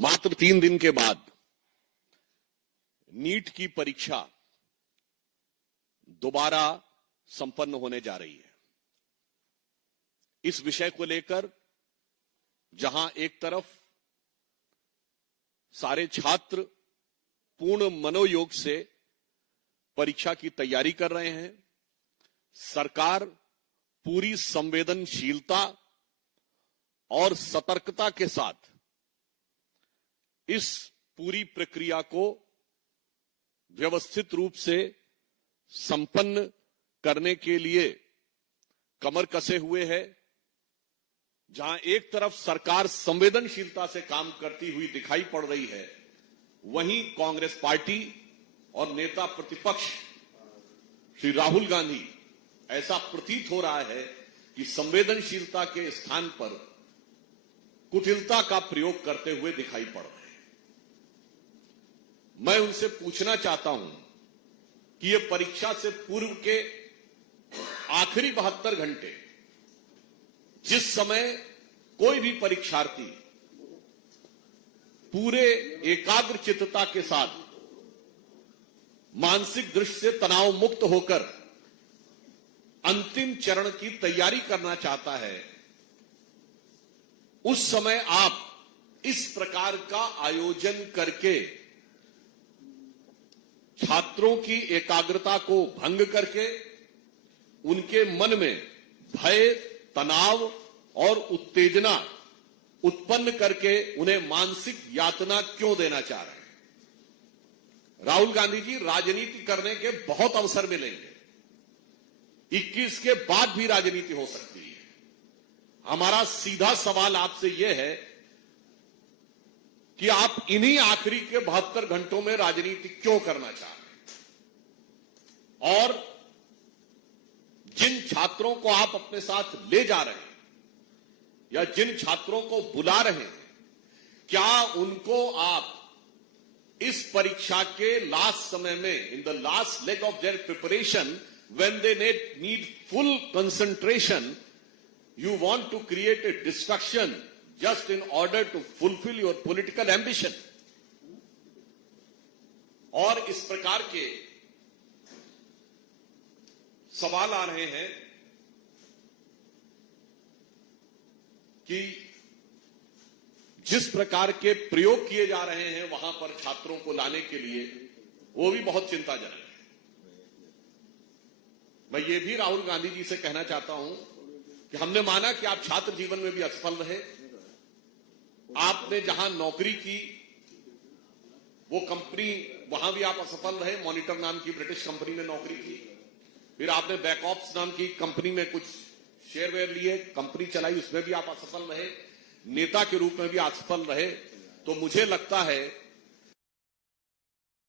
मात्र 3 दिन के बाद नीट की परीक्षा दोबारा संपन्न होने जा रही है। इस विषय को लेकर जहां एक तरफ सारे छात्र पूर्ण मनोयोग से परीक्षा की तैयारी कर रहे हैं, सरकार पूरी संवेदनशीलता और सतर्कता के साथ इस पूरी प्रक्रिया को व्यवस्थित रूप से संपन्न करने के लिए कमर कसे हुए है। जहां एक तरफ सरकार संवेदनशीलता से काम करती हुई दिखाई पड़ रही है, वहीं कांग्रेस पार्टी और नेता प्रतिपक्ष श्री राहुल गांधी ऐसा प्रतीत हो रहा है कि संवेदनशीलता के स्थान पर कुटिलता का प्रयोग करते हुए दिखाई पड़ रहे हैं। मैं उनसे पूछना चाहता हूं कि ये परीक्षा से पूर्व के आखिरी 72 घंटे, जिस समय कोई भी परीक्षार्थी पूरे एकाग्र चित्तता के साथ मानसिक दृष्टि से तनाव मुक्त होकर अंतिम चरण की तैयारी करना चाहता है, उस समय आप इस प्रकार का आयोजन करके छात्रों की एकाग्रता को भंग करके उनके मन में भय, तनाव और उत्तेजना उत्पन्न करके उन्हें मानसिक यातना क्यों देना चाह रहे हैं? राहुल गांधी जी, राजनीति करने के बहुत अवसर मिलेंगे। 21 के बाद भी राजनीति हो सकती है। हमारा सीधा सवाल आपसे यह है कि आप इन्हीं आखिरी के 72 घंटों में राजनीति क्यों करना चाह रहे हैं? और जिन छात्रों को आप अपने साथ ले जा रहे हैं या जिन छात्रों को बुला रहे हैं, क्या उनको आप इस परीक्षा के लास्ट समय में, in the last leg of their preparation, when they need full concentration, you want to create a distraction just in order to fulfill your political ambition? और इस प्रकार के सवाल आ रहे हैं कि जिस प्रकार के प्रयोग किए जा रहे हैं वहां पर छात्रों को लाने के लिए, वो भी बहुत चिंताजनक है। मैं ये भी राहुल गांधी जी से कहना चाहता हूं कि हमने माना कि आप छात्र जीवन में भी असफल रहे। आपने जहां नौकरी की वो कंपनी, वहां भी आप असफल रहे। मॉनिटर नाम की ब्रिटिश कंपनी में नौकरी की, फिर आपने बैकऑप्स नाम की कंपनी में कुछ शेयरवेयर लिए, कंपनी चलाई, उसमें भी आप असफल रहे। नेता के रूप में भी असफल रहे। तो मुझे लगता है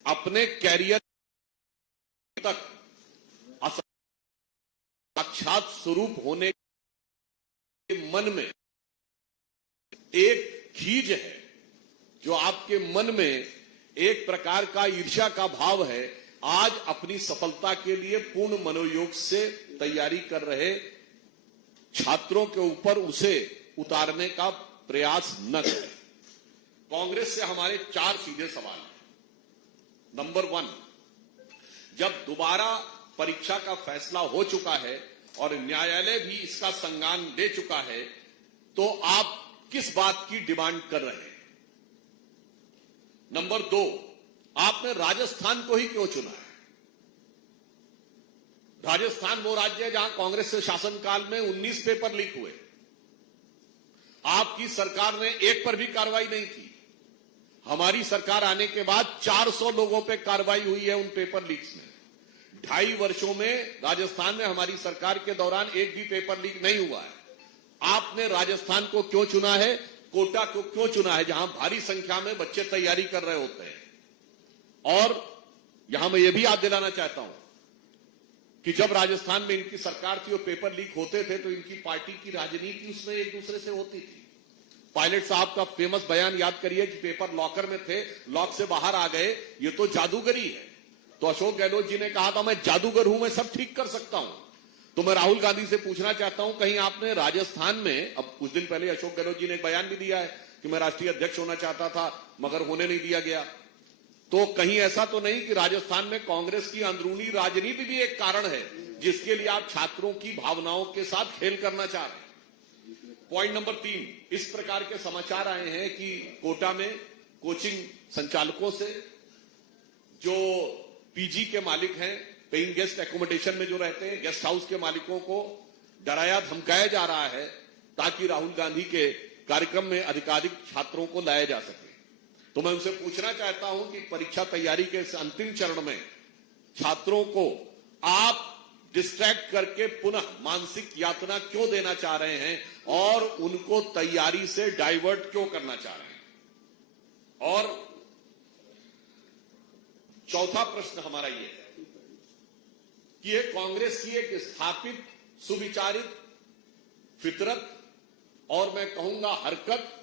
अपने कैरियर तक साक्षात स्वरूप होने के मन में एक खीज है, जो आपके मन में एक प्रकार का ईर्ष्या का भाव है। आज अपनी सफलता के लिए पूर्ण मनोयोग से तैयारी कर रहे छात्रों के ऊपर उसे उतारने का प्रयास न करें। कांग्रेस से हमारे 4 सीधे सवाल हैं। नंबर 1, जब दोबारा परीक्षा का फैसला हो चुका है और न्यायालय भी इसका संज्ञान ले चुका है, तो आप किस बात की डिमांड कर रहे हैं? नंबर 2, आपने राजस्थान को ही क्यों चुना है? राजस्थान वो राज्य है जहां कांग्रेस के शासनकाल में 19 पेपर लीक हुए। आपकी सरकार ने एक पर भी कार्रवाई नहीं की। हमारी सरकार आने के बाद 400 लोगों पे कार्रवाई हुई है उन पेपर लीक्स में। 2.5 वर्षों में राजस्थान में हमारी सरकार के दौरान एक भी पेपर लीक नहीं हुआ है। आपने राजस्थान को क्यों चुना है? कोटा को क्यों चुना है, जहां भारी संख्या में बच्चे तैयारी कर रहे होते हैं? और यहां मैं यह भी याद दिलाना चाहता हूं कि जब राजस्थान में इनकी सरकार थी और पेपर लीक होते थे, तो इनकी पार्टी की राजनीति उसमें एक दूसरे से होती थी। पायलट साहब का फेमस बयान याद करिए कि पेपर लॉकर में थे, लॉक से बाहर आ गए, ये तो जादूगरी है। तो अशोक गहलोत जी ने कहा था, मैं जादूगर हूं, मैं सब ठीक कर सकता हूं। तो मैं राहुल गांधी से पूछना चाहता हूं, कहीं आपने राजस्थान में, अब कुछ दिन पहले अशोक गहलोत जी ने एक बयान भी दिया है कि मैं राष्ट्रीय अध्यक्ष होना चाहता था मगर होने नहीं दिया गया। तो कहीं ऐसा तो नहीं कि राजस्थान में कांग्रेस की अंदरूनी राजनीति भी एक कारण है जिसके लिए आप छात्रों की भावनाओं के साथ खेल करना चाह रहे हैं। पॉइंट नंबर 3, इस प्रकार के समाचार आए हैं कि कोटा में कोचिंग संचालकों से जो पीजी के मालिक हैं, पेइंग गेस्ट एकोमोडेशन में जो रहते हैं, गेस्ट हाउस के मालिकों को डराया धमकाया जा रहा है ताकि राहुल गांधी के कार्यक्रम में अधिकाधिक छात्रों को लाया जा सके। तो मैं उनसे पूछना चाहता हूं कि परीक्षा तैयारी के इस अंतिम चरण में छात्रों को आप डिस्ट्रैक्ट करके पुनः मानसिक यातना क्यों देना चाह रहे हैं और उनको तैयारी से डाइवर्ट क्यों करना चाह रहे हैं। और चौथा प्रश्न हमारा यह है कि ये कांग्रेस की एक स्थापित सुविचारित फितरत और मैं कहूंगा हरकत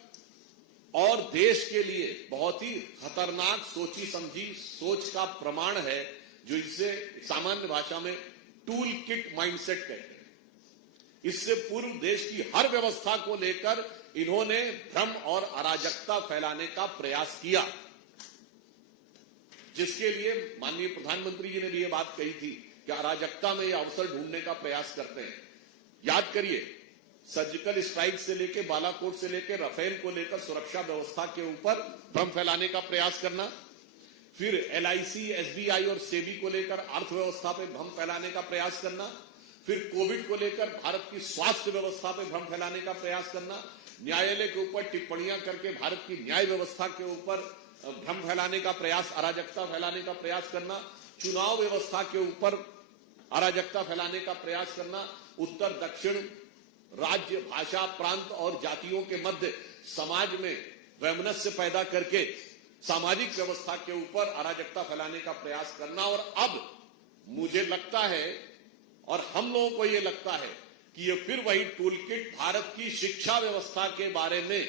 और देश के लिए बहुत ही खतरनाक सोची समझी सोच का प्रमाण है जो इसे सामान्य भाषा में टूल किट माइंडसेट कहते हैं। इससे पूर्व देश की हर व्यवस्था को लेकर इन्होंने भ्रम और अराजकता फैलाने का प्रयास किया, जिसके लिए माननीय प्रधानमंत्री जी ने भी यह बात कही थी कि अराजकता में यह अवसर ढूंढने का प्रयास करते हैं। याद करिए, सर्जिकल स्ट्राइक से लेकर बालाकोट से लेकर राफेल को लेकर सुरक्षा व्यवस्था के ऊपर भ्रम फैलाने का प्रयास करना, फिर एलआईसी, एसबीआई और सेबी को लेकर अर्थव्यवस्था पे भ्रम फैलाने का प्रयास करना, फिर कोविड को लेकर भारत की स्वास्थ्य व्यवस्था पे भ्रम फैलाने का प्रयास करना, न्यायालय के ऊपर टिप्पणियां करके भारत की न्याय व्यवस्था के ऊपर भ्रम फैलाने का प्रयास, अराजकता फैलाने का प्रयास करना, चुनाव व्यवस्था के ऊपर अराजकता फैलाने का प्रयास करना, उत्तर दक्षिण राज्य, भाषा, प्रांत और जातियों के मध्य समाज में वैमनस्य पैदा करके सामाजिक व्यवस्था के ऊपर अराजकता फैलाने का प्रयास करना। और अब मुझे लगता है और हम लोगों को यह लगता है कि यह फिर वही टूलकिट भारत की शिक्षा व्यवस्था के बारे में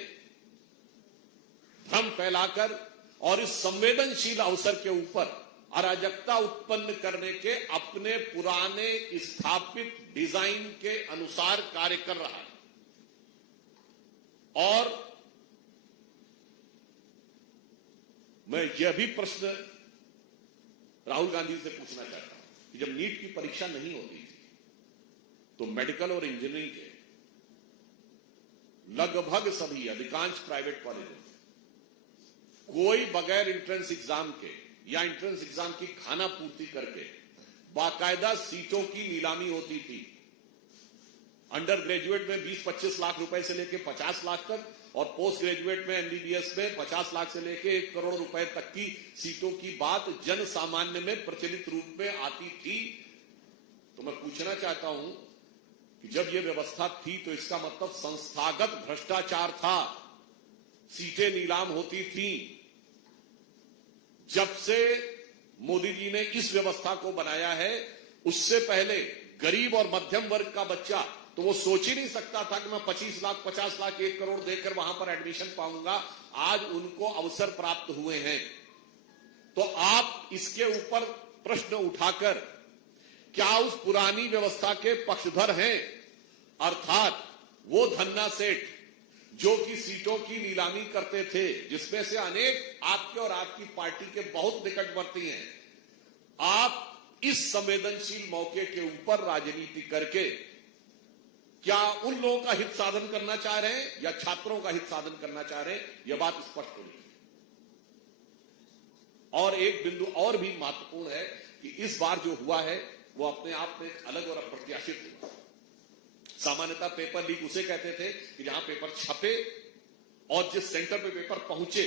भ्रम फैलाकर और इस संवेदनशील अवसर के ऊपर अराजकता उत्पन्न करने के अपने पुराने स्थापित डिजाइन के अनुसार कार्य कर रहा है। और मैं यह भी प्रश्न राहुल गांधी से पूछना चाहता हूं कि जब नीट की परीक्षा नहीं होती थी तो मेडिकल और इंजीनियरिंग के लगभग सभी अधिकांश प्राइवेट कॉलेजों में कोई बगैर एंट्रेंस एग्जाम के या एंट्रेंस एग्जाम की खाना पूर्ति करके बाकायदा सीटों की नीलामी होती थी। अंडर ग्रेजुएट में 20-25 लाख रुपए से लेकर 50 लाख तक और पोस्ट ग्रेजुएट में एमबीबीएस में 50 लाख से लेकर 1 करोड़ रुपए तक की सीटों की बात जन सामान्य में प्रचलित रूप में आती थी। तो मैं पूछना चाहता हूं कि जब यह व्यवस्था थी तो इसका मतलब संस्थागत भ्रष्टाचार था, सीटें नीलाम होती थी। जब से मोदी जी ने इस व्यवस्था को बनाया है उससे पहले गरीब और मध्यम वर्ग का बच्चा तो वो सोच ही नहीं सकता था कि मैं 25 लाख 50 लाख 1 करोड़ देकर वहां पर एडमिशन पाऊंगा। आज उनको अवसर प्राप्त हुए हैं। तो आप इसके ऊपर प्रश्न उठाकर क्या उस पुरानी व्यवस्था के पक्षधर हैं, अर्थात वो धन्ना सेठ जो कि सीटों की नीलामी करते थे, जिसमें से अनेक आपके और आपकी पार्टी के बहुत निकटवर्ती हैं। आप इस संवेदनशील मौके के ऊपर राजनीति करके क्या उन लोगों का हित साधन करना चाह रहे हैं या छात्रों का हित साधन करना चाह रहे हैं, यह बात स्पष्ट होनी चाहिए। और एक बिंदु और भी महत्वपूर्ण है कि इस बार जो हुआ है वो अपने आप में एक अलग और अप्रत्याशित हुआ। सामान्यतः पेपर लीक उसे कहते थे कि जहां पेपर छपे और जिस सेंटर पे पेपर पहुंचे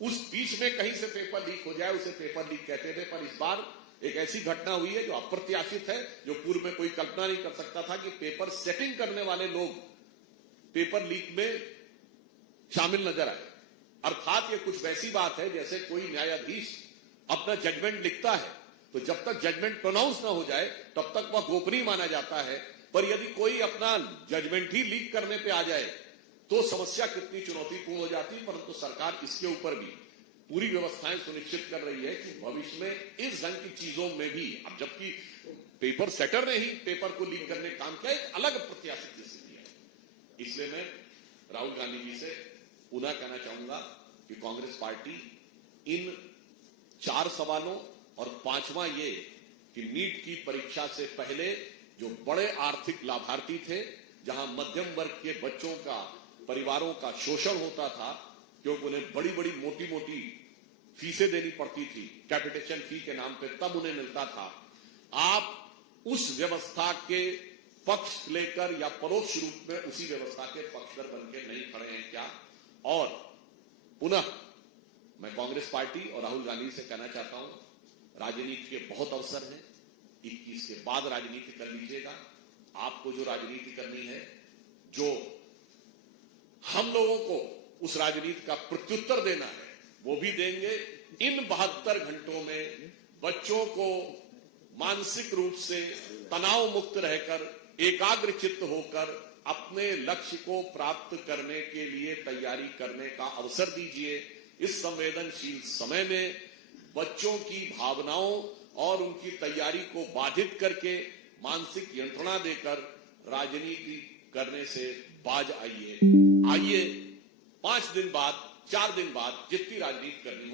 उस बीच में कहीं से पेपर लीक हो जाए उसे पेपर लीक कहते थे। पर इस बार एक ऐसी घटना हुई है जो अप्रत्याशित है, जो पूर्व में कोई कल्पना नहीं कर सकता था कि पेपर सेटिंग करने वाले लोग पेपर लीक में शामिल नजर आए। अर्थात ये कुछ वैसी बात है जैसे कोई न्यायाधीश अपना जजमेंट लिखता है तो जब तक जजमेंट प्रोनाउंस ना हो जाए तब तक वह गोपनीय माना जाता है, पर यदि कोई अपना जजमेंट ही लीक करने पे आ जाए तो समस्या कितनी चुनौतीपूर्ण हो जाती है। परंतु सरकार इसके ऊपर भी पूरी व्यवस्थाएं सुनिश्चित कर रही है कि भविष्य में इस ढंग की चीजों में भी, अब जबकि पेपर सेटर ने ही पेपर को लीक करने का काम किया, एक अलग प्रत्याशित स्थिति है। इसलिए मैं राहुल गांधी जी से पुनः कहना चाहूंगा कि कांग्रेस पार्टी इन 4 सवालों और 5वां ये कि नीट की परीक्षा से पहले जो बड़े आर्थिक लाभार्थी थे, जहां मध्यम वर्ग के बच्चों का, परिवारों का शोषण होता था, क्योंकि उन्हें बड़ी बड़ी मोटी मोटी फीसें देनी पड़ती थी, कैपिटेशन फी के नाम पे, तब उन्हें मिलता था। आप उस व्यवस्था के पक्ष लेकर या परोक्ष रूप में उसी व्यवस्था के पक्षधर बनकर नहीं खड़े हैं क्या? और पुनः मैं कांग्रेस पार्टी और राहुल गांधी से कहना चाहता हूं, राजनीति के बहुत अवसर हैं, 21 के बाद राजनीति कर लीजिएगा। आपको जो राजनीति करनी है, जो हम लोगों को उस राजनीति का प्रत्युत्तर देना है, वो भी देंगे। इन 72 घंटों में बच्चों को मानसिक रूप से तनाव मुक्त रहकर, एकाग्र चित्त होकर अपने लक्ष्य को प्राप्त करने के लिए तैयारी करने का अवसर दीजिए। इस संवेदनशील समय में बच्चों की भावनाओं और उनकी तैयारी को बाधित करके मानसिक यंत्रणा देकर राजनीति करने से बाज आइए। 5 दिन बाद, 4 दिन बाद जितनी राजनीति करनी हो